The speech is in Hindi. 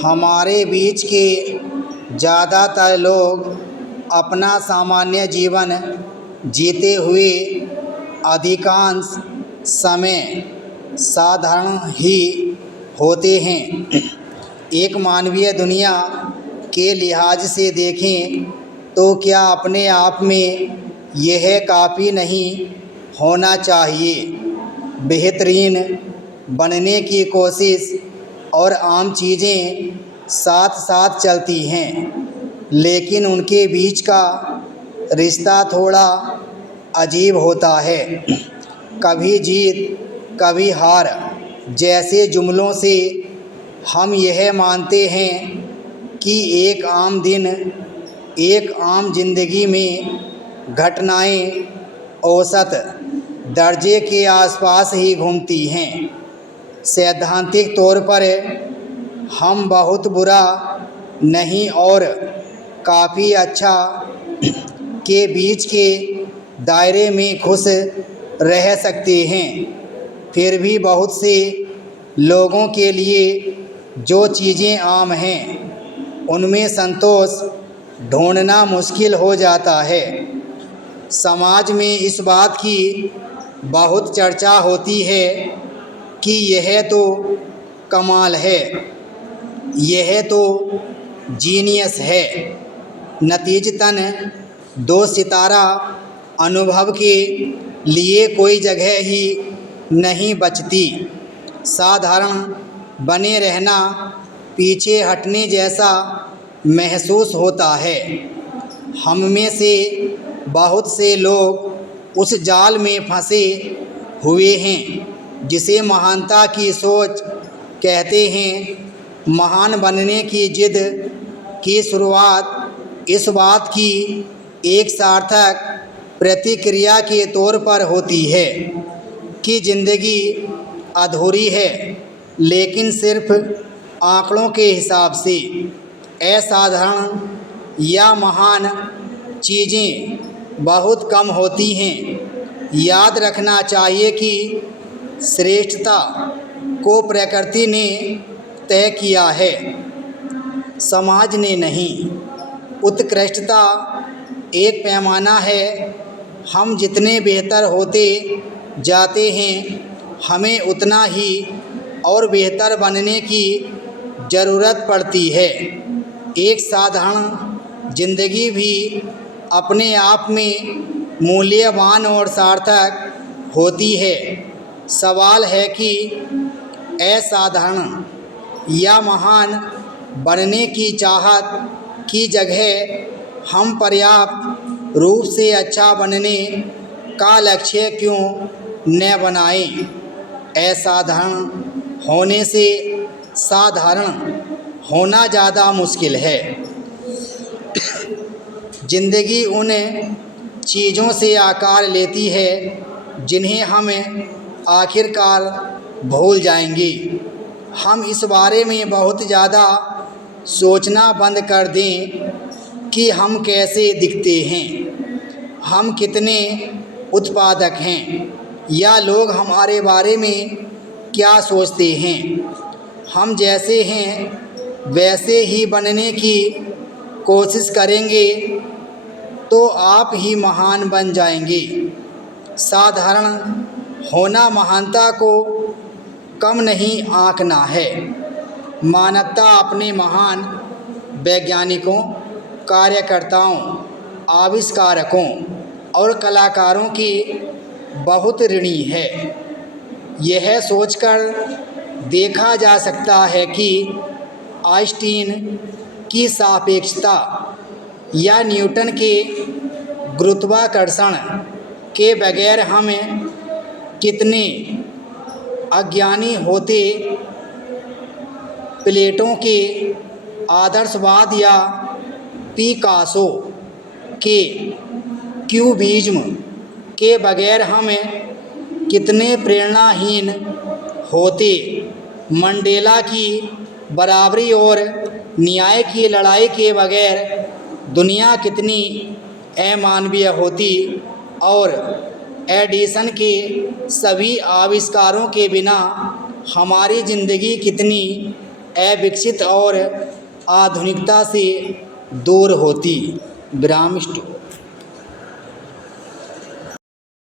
हमारे बीच के ज़्यादातर लोग अपना सामान्य जीवन जीते हुए अधिकांश समय साधारण ही होते हैं। एक मानवीय दुनिया के लिहाज से देखें तो क्या अपने आप में यह काफ़ी नहीं होना चाहिए? बेहतरीन बनने की कोशिश और आम चीज़ें साथ साथ चलती हैं, लेकिन उनके बीच का रिश्ता थोड़ा अजीब होता है। कभी जीत कभी हार जैसे जुमलों से हम यह मानते हैं कि एक आम दिन, एक आम जिंदगी में घटनाएं औसत दर्जे के आसपास ही घूमती हैं। सैद्धांतिक तौर पर हम बहुत बुरा नहीं और काफ़ी अच्छा के बीच के दायरे में खुश रह सकते हैं। फिर भी बहुत से लोगों के लिए जो चीज़ें आम हैं उनमें संतोष ढूंढना मुश्किल हो जाता है। समाज में इस बात की बहुत चर्चा होती है कि यह तो कमाल है, यह तो जीनियस है। नतीजतन दो सितारा अनुभव के लिए कोई जगह ही नहीं बचती। साधारण बने रहना पीछे हटने जैसा महसूस होता है। हम में से बहुत से लोग उस जाल में फंसे हुए हैं जिसे महानता की सोच कहते हैं। महान बनने की जिद की शुरुआत इस बात की एक सार्थक प्रतिक्रिया के तौर पर होती है कि ज़िंदगी अधूरी है, लेकिन सिर्फ आंकड़ों के हिसाब से। असाधारण या महान चीज़ें बहुत कम होती हैं। याद रखना चाहिए कि श्रेष्ठता को प्रकृति ने तय किया है, समाज ने नहीं। उत्कृष्टता एक पैमाना है। हम जितने बेहतर होते जाते हैं, हमें उतना ही और बेहतर बनने की ज़रूरत पड़ती है। एक साधारण जिंदगी भी अपने आप में मूल्यवान और सार्थक होती है। सवाल है कि असाधारण या महान बनने की चाहत की जगह हम पर्याप्त रूप से अच्छा बनने का लक्ष्य क्यों न बनाएं? असाधारण होने से साधारण होना ज़्यादा मुश्किल है। ज़िंदगी उन चीज़ों से आकार लेती है जिन्हें हम आखिरकार भूल जाएंगे। हम इस बारे में बहुत ज़्यादा सोचना बंद कर दें कि हम कैसे दिखते हैं, हम कितने उत्पादक हैं, या लोग हमारे बारे में क्या सोचते हैं। हम जैसे हैं वैसे ही बनने की कोशिश करेंगे तो आप ही महान बन जाएंगे। साधारण होना महानता को कम नहीं आंकना है। मानवता अपने महान वैज्ञानिकों, कार्यकर्ताओं, आविष्कारकों और कलाकारों की बहुत ऋणी है। यह सोचकर देखा जा सकता है कि आइंस्टीन की सापेक्षता या न्यूटन के गुरुत्वाकर्षण के बगैर हम कितने अज्ञानी होते। प्लेटो के आदर्शवाद या पिकासो के क्यूबिज्म के बगैर हम कितने प्रेरणाहीन होते। मंडेला की बराबरी और न्याय की लड़ाई के बगैर दुनिया कितनी अमानवीय होती, और एडिसन के सभी आविष्कारों के बिना हमारी ज़िंदगी कितनी अविकसित और आधुनिकता से दूर होती। विराम स्टॉप।